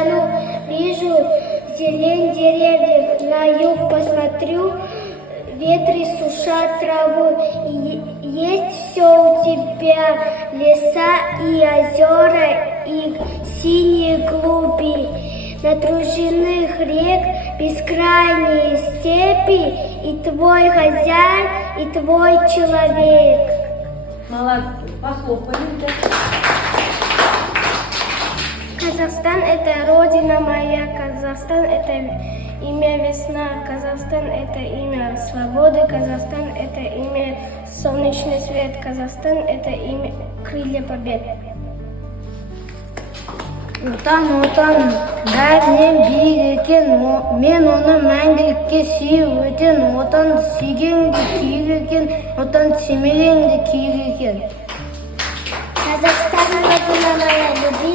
страну, вижу зелень деревьев, на юг посмотрю, ветры сушат траву, и есть все у тебя, леса и озера, и синие глуби, натруженных рек, бескрайние степи, и твой хозяин, и твой человек. Молодцы, похлопаем. Казахстан — это родина моя, Казахстан — это имя весна, Казахстан — это имя свободы, Казахстан — это имя солнечный свет, Казахстан — это имя крылья побед. Отан, бәрінен биік екен, мен оны мәңгілікке сүйіп өтен. Отан сүйгенді күйік екен, отан сүймегенді күйік екен. Казахстан — родина моя, любимая.